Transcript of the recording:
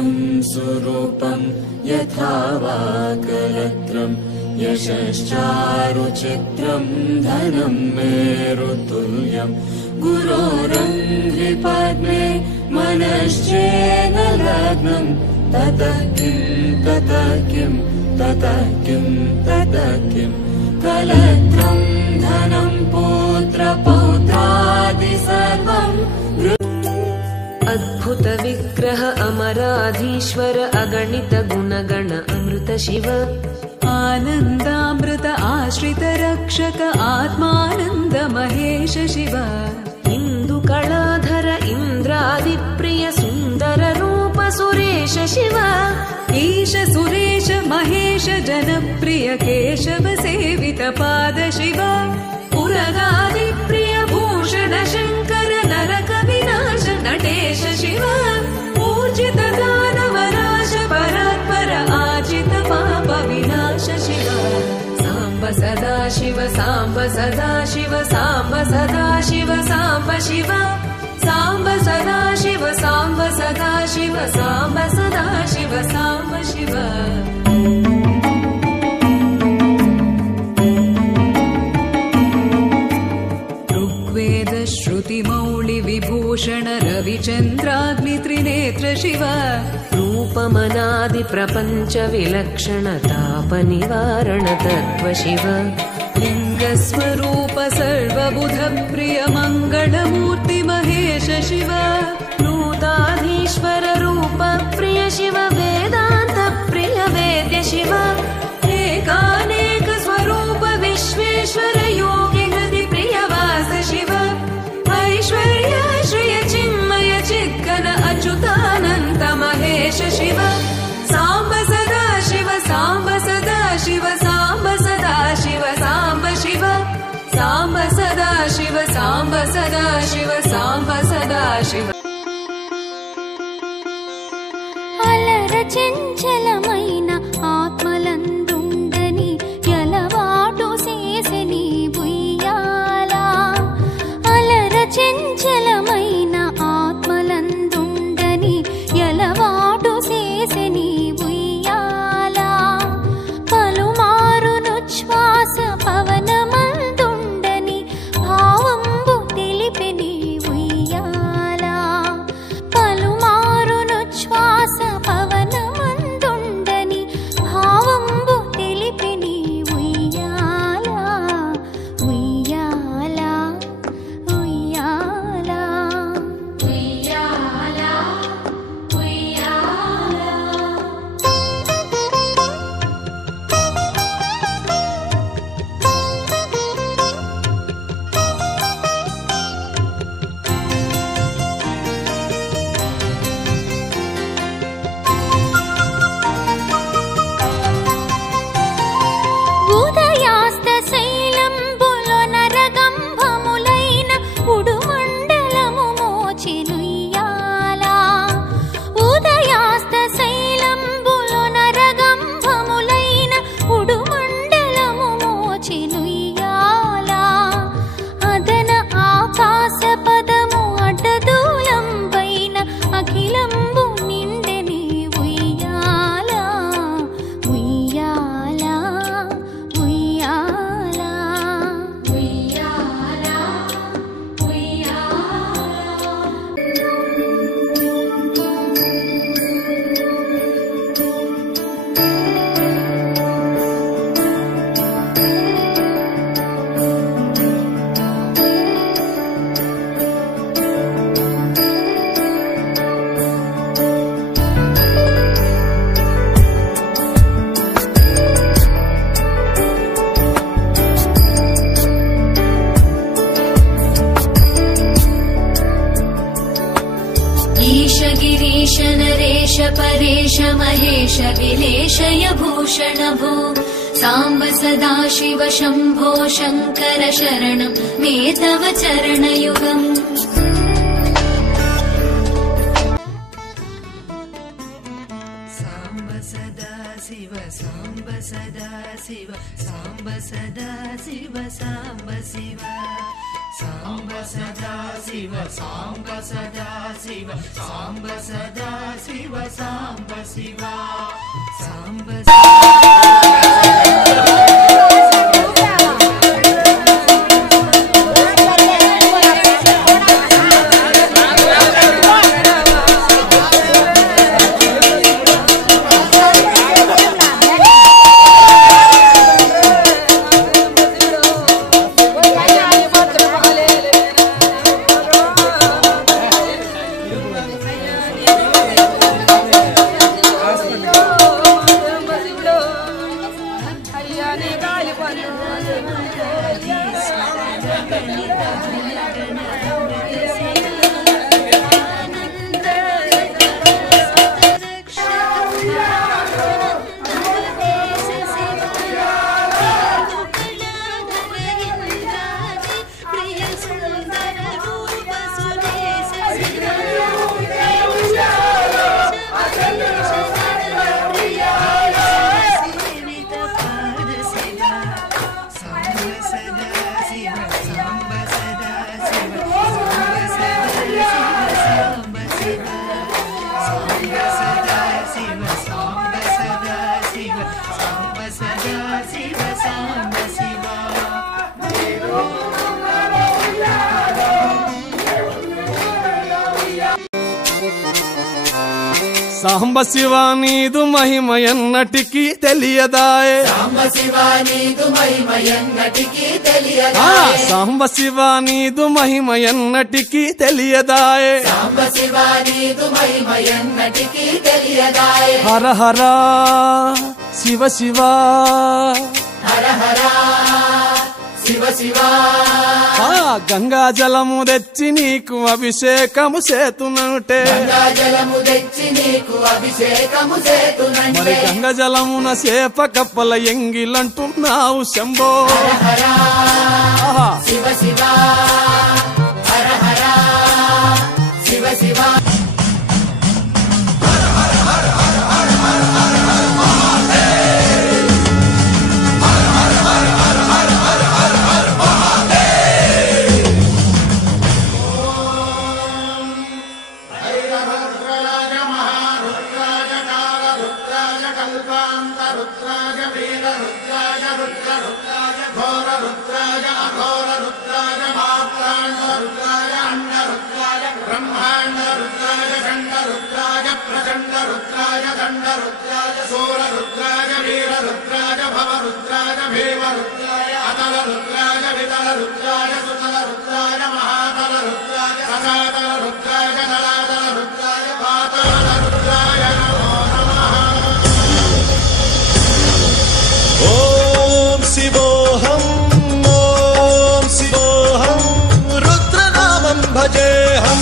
शरीरं सुरूपं यथा वा कलत्रं यशश्चारुचित्रं धनं मेरुतुल्यं गुरोरङ्घ्रिपद्मे मनश्चेन लग्नं ततः किं कलत्रं धनं पौत्रादि सर्वं अद्भुत विग्रह अमराधीश्वर अगणित गुणगण अमृत शिव आनन्दामृत आश्रित रक्षक आत्मानन्द महेश शिव इन्दुकलाधर इन्द्रादिप्रिय सुन्दर रूप सुरेश शिव ईश सुरेश महेश जनप्रिय केशव सेवित पाद शिव पुरगादिप्रिय भूषण शङ्कर नरक विनाश नटेश शिव ऊर्जित दानवनाश परात्पर आजित पाप विनाश शिव साम्ब सदा शिव साम्ब सदा शिव साम्ब सदा शिव साम्ब शिव साम्ब सदा शिव साम्ब सदा शिव साम्ब सदा शिव साम्ब शिव ऋग्वेद श्रुति मौळि विभूषण रविचन्द्राग्नि त्रिनेत्र शिव रूपमनादि प्रपञ्च विलक्षण ताप निवारण तत्त्व शिव लिङ्गस्वरूप सर्वबुध प्रिय मङ्गलमूर्ति महेश शिव नूताधीश्वर रूप प्रिय शिव वेदान्त प्रिय वेद्य शिव एकानेक स्वरूप विश्वेश्वर योगि हृदि प्रिय वास शिव ऐश्वर्य श्रिय चिन्मय चिद्घन अच्युतानन्त महेश शिव साम्ब सदा शिव साम्ब सदा शिव साम्ब सदा शिव साम्ब शिव साम्ब सदा शिव साम्ब सदा शिव साम्ब सदा शिव అలర చంచలమైన ఆత్మలందుండని ఎలవాటు చేసెని బుయ్యాలా అలర చంచలమైన ఆత్మలందుండని ఎలవాటు చేసెని బుయ్యాలా పలుమారును శ్వాస పవనమందుండని భావంబు తెలిపెని బుయ్యాలా పలుమారును శ్వాస పవనమందుండని భావంబు తెలిపెని ఉయ్యాలా ఉయ్యాలా ఉయ్యాలా ఉయ్యాలా ఉయ్యాలా ఉదయాస్త శైలంబులో నరగంభములైన ఉడుమండలము మోచినుయ్యాలా ఉదయాస్త శైలంబులో నరగంభములైన ఉడుమండలము మోచినుయ్యాలా అదన ఆకాశ పదము అడ్డదూలంబైన అఖిలంబు నిండెని ఉయ్యాలా ఉయ్యాలా ఉయ్యాలా ఉయ్యాలా ईश गिरीश नरेश परेश महेश विलेशय भूषण भो साम्ब सदा शिव शम्भो शङ्कर शरणं मे तव चरणयुगम् साम्ब सदा शिव साम्ब सदा शिव साम्ब सदा शिव साम्ब शिव సాంబ సదా శివ సాంబ సదా శివ సాంబ సదా శివ సాంబ శివ సాంబ సాంబ శివ నీదు మహిమ ఎన్నటికీ తెలియదాయే సాంబ శివ నీదు మహిమ ఎన్నటికీ తెలియదాయే సాంబ శివ నీదు మహిమ ఎన్నటికీ తెలియదాయే సాంబ శివ నీదు మహిమ ఎన్నటికీ తెలియదాయే హర హర శివ శివ హర హర శివ శివ గంగా జలము తెచ్చి నీకు అభిషేకము చేతునంటే గంగా జలము తెచ్చి నీకు అభిషేకము చేతునంటే మరి గంగా జలమున సేప కప్పల ఎంగిలంటున్నావు శంభో హర హర శివ శివ హర హర శివ శివ ఓం శివోహం ఓం శివోహం రుద్రనామం భజేహం